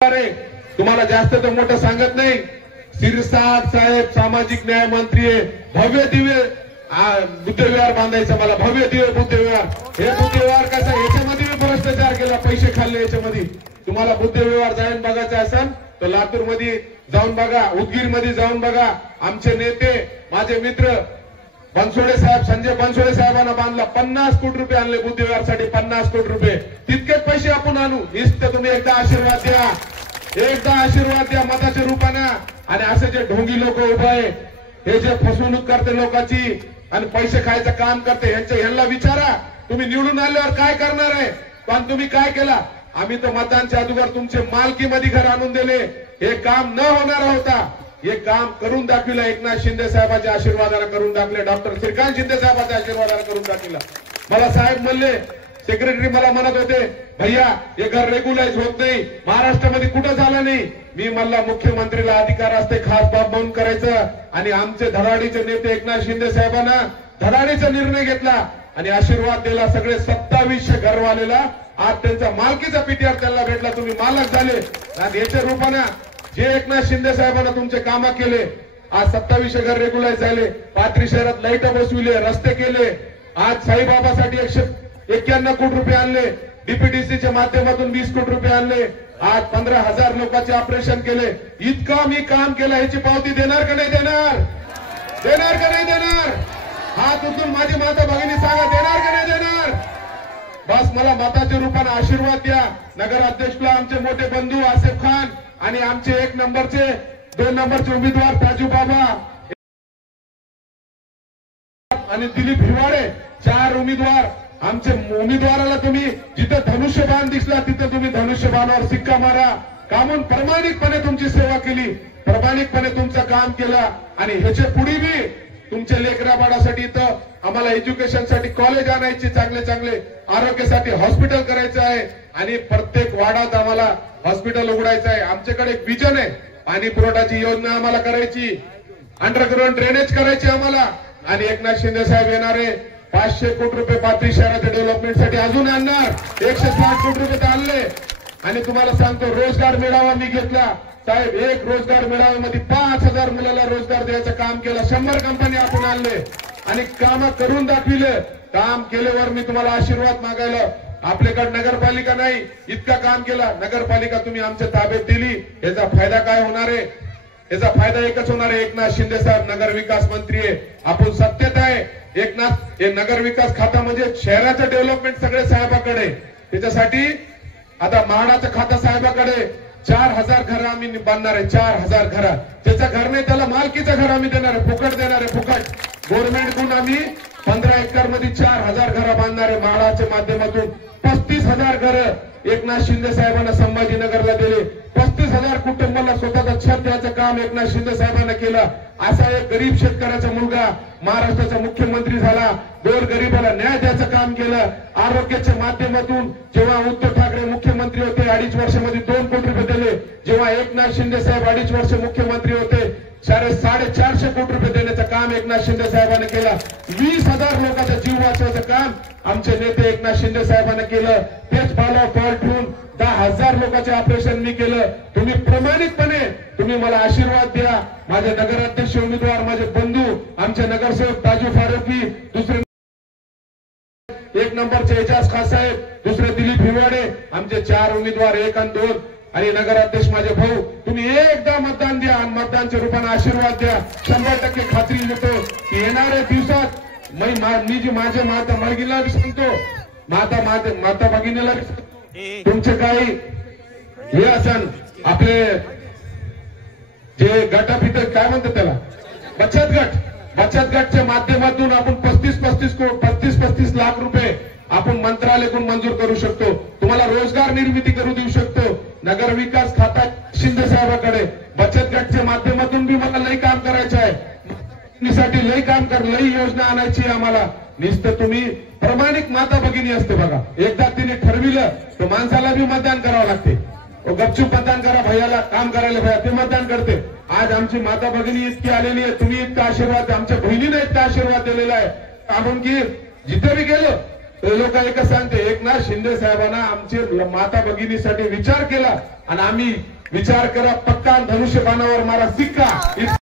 तुम्हाला जास्त तर मोठं सांगत नाही। शिरसाट साहेब सामाजिक न्याय मंत्री आहे, भव्य दिव्य बुद्धविहार बांधायचं मला, भव्य दिव्य बुद्धविहार। हे बुद्धविहार कसं, याच्यामध्ये भ्रष्टाचार केला, पैसे खाल्ले याच्यामध्ये। तुम्हाला बुद्धविहार जाऊन बघायचं असेल तर लातूर मध्ये जाऊन बघा, उदगीर मध्ये जाऊन बघा। आमचे नेते माझे मित्र बनसोडे साहेब, संजय बनसोडे साहेबांना बांधला, 50 कोटी रुपये आणले बुद्धविहारसाठी, 50 कोटी रुपये। तितकेच पैसे आपण आणू, नुसतं तुम्ही एकदा आशीर्वाद द्या, एकदा आशीर्वाद द्या मताच्या रूपानं। आणि असे जे ढोंगी लोक उभे आहे, हे जे फसवणूक करते लोकांची आणि पैसे खायचं काम करते, यांना विचारा तुम्ही निवडून आल्यावर काय करणार आहे, पण तुम्ही काय केला। आम्ही तर मतदानच्या अगोदर तुमचे मालकीमध्ये घर आणून दिले, हे काम न होणार होता, हे काम करून दाखविलं। एकनाथ शिंदे साहेबांच्या आशीर्वादाने करून दाखवले, डॉक्टर श्रीकांत शिंदे साहेबांच्या आशीर्वादाने करून दाखविलं। मला साहेब म्हणले, सेक्रेटरी मला म्हणत होते, भैया हे घर रेग्युलाइज होत नाही, महाराष्ट्रामध्ये कुठं झालं नाही। मी म्हणला मुख्यमंत्रीला अधिकार असते खास बाब म्हणून करायचं, आणि आमचे धडाडीचे नेते एकनाथ शिंदे साहेबांना धडाडीचा निर्णय घेतला आणि आशीर्वाद दिला। सगळे 2700 घरवालेला आज त्यांचा मालकीचा पीटीआर त्यांना भेटला, तुम्ही मालक झाले। आणि याच्या रूपानं जे एकनाथ शिंदे साहेबांना तुमचे काम केले, आज 2700 घर रेग्युलाइज झाले, पाथरी शहरात लाईट बसविले, रस्ते केले, आज साईबाबासाठी 191 कोटी रुपये आणले, डीपीडीसीच्या माध्यमातून 20 कोटी रुपये आणले, आज 15,000 लोकांचे ऑपरेशन केले। इतका मी काम केलं, याची पावती देणार का नाही देणार, देणार का नाही देणार? हात उचलून माझी माता भगिनी सांगा, देणार का नाही देणार? बस मला मताच्या रूपाने आशीर्वाद द्या। नगराध्यक्षला आमचे मोठे बंधू आसिफ खान आणि आमचे 1 नंबरचे 2 नंबरचे उमेदवार ताजू बाबा आणि दिलीप हिवाडे, 4 उमेदवार। आमचे उमेदवाराला तुम्ही जिथं धनुष्यबाण दिसला तिथं तुम्ही धनुष्यबाणावर सिक्का मारा। कामून प्रामाणिकपणे तुमची सेवा केली, प्रामाणिकपणे तुमचं काम केलं, आणि ह्याचे पुढे बी तुमच्या लेकरा बाळासाठी इथं आम्हाला एज्युकेशनसाठी कॉलेज आणायचे, चांगले चांगले आरोग्यासाठी हॉस्पिटल करायचं आहे, आणि प्रत्येक वाडात आम्हाला हॉस्पिटल उघडायचं आहे। आमच्याकडे एक विजन आहे, पाणी पुरवठ्याची योजना आम्हाला करायची, अंडरग्राउंड ड्रेनेज करायची आम्हाला। आणि एकनाथ शिंदे साहेब येणारे 500 कोटी रुपये पाथरी शहराच्या डेव्हलपमेंटसाठी अजून आणणार, 160 कोटी रुपये आणले। आणि तुम्हाला सांगतो, रोजगार मेळावा मी घेतला साहेब, एक रोजगार मेळाव्यामध्ये 5000 मुलाला रोजगार द्यायचं काम केलं, 100 कंपनी आपण आणले आणि काम करून दाखविले। काम केल्यावर मी तुम्हाला आशीर्वाद मागायला, आपल्याकडे नगरपालिका नाही, इतका काम केला, नगरपालिका तुम्ही आमच्या ताब्यात दिली, याचा फायदा काय होणार आहे? याचा फायदा एकच होणार आहे, एकनाथ शिंदे साहेब नगर विकास मंत्री आहे, आपण सत्तेत आहे। एकनाथ हे नगर विकास खाता म्हणजे शहराचं डेव्हलपमेंट सगळे साहेबाकडे, त्याच्यासाठी आता म्हाडाचं खातं साहेबाकडे। 4000 घर आम्ही बांधणार आहे, 4000 घर। ज्याचं घर नाही त्याला मालकीचं घर आम्ही देणार आहे, फुकट देणार आहे, फुकट। गव्हर्नमेंटकडून आम्ही 15 एकर मध्ये 4000 घर बांधणार आहे म्हाडाच्या माध्यमातून। 35,000 घर एकनाथ शिंदे साहेबांना संभाजीनगरला दिले, 35,000 कुटुंबाला स्वतःचा छत द्यायचं काम एकनाथ शिंदे साहेबांना केलं। असा एक गरीब शेतकऱ्याचा मुलगा महाराष्ट्राचा मुख्यमंत्री झाला, गोरगरिबाला न्याय द्यायचं काम केलं। आरोग्याच्या माध्यमातून जेव्हा उद्धव ठाकरे मुख्यमंत्री होते 2.5 वर्षामध्ये 2 कोटी रुपये दिले, जेव्हा एकनाथ शिंदे साहेब 2.5 वर्ष मुख्यमंत्री होते 450 कोटी रुपये देण्याचं काम एकनाथ शिंदे साहेबांनी केलं। 20,000 लोकांचा जीव वाचवायचं काम आमचे नेते एकनाथ शिंदे साहेबांनी केलं। तेच पाल ठेवून 10,000 लोकांचे ऑपरेशन मी केलं। तुम्ही प्रामाणिकपणे तुम्ही मला आशीर्वाद द्या। माझे नगराध्यक्ष उमेदवार, माझे बंधू, आमचे नगरसेवक ताजू फारुकी, दुसरे 1 नंबरचे एजाज खान साहेब, दुसरे दिलीप हिवाडे, आमचे 4 उमेदवार 1 आणि 2, आणि नगराध्यक्ष माझे भाऊ, तुम्ही एकदा मतदान द्या आणि मतदानच्या रूपाने आशीर्वाद द्या। 100% खात्री देतो की येणाऱ्या दिवसात मी जी माझ्या माता भगिनीला सांगतो, माता भगिनीला तुमचे काही हे असन आपले जे गटापिट काय म्हणतात त्याला, बचत गटच्या माध्यमातून आपण 35 लाख रुपये आपण मंत्रालयाकडून मंजूर करू शकतो, तुम्हाला रोजगार निर्मिती करू देऊ शकतो। नगर विकास खाता शिंदे साहेबांकडे, बचत गटच्या माध्यमातून बी मला लई काम करायचं आहे, साठी लई काम लई योजना आणायची आम्हाला। नुसतं तुम्ही प्रामाणिक माता भगिनी असते बघा, एकदा तिने ठरविलं तर माणसाला बी मतदान करावं लागते, गपचूप मतदान करा, भैयाला काम करायला भैया ते मतदान करते। आज आमची माता भगिनी इतकी आलेली आहे, तुम्ही इतका आशीर्वाद, आमच्या बहिणीने इतका आशीर्वाद दिलेला आहे, आपण की जिथे बी गेलो ते लोक एकच सांगते, एकनाथ शिंदे साहेबांना आमचे माता भगिनीसाठी विचार केला आणि आम्ही विचार करा पक्का धनुष्यबाणावर मारा सिक्का.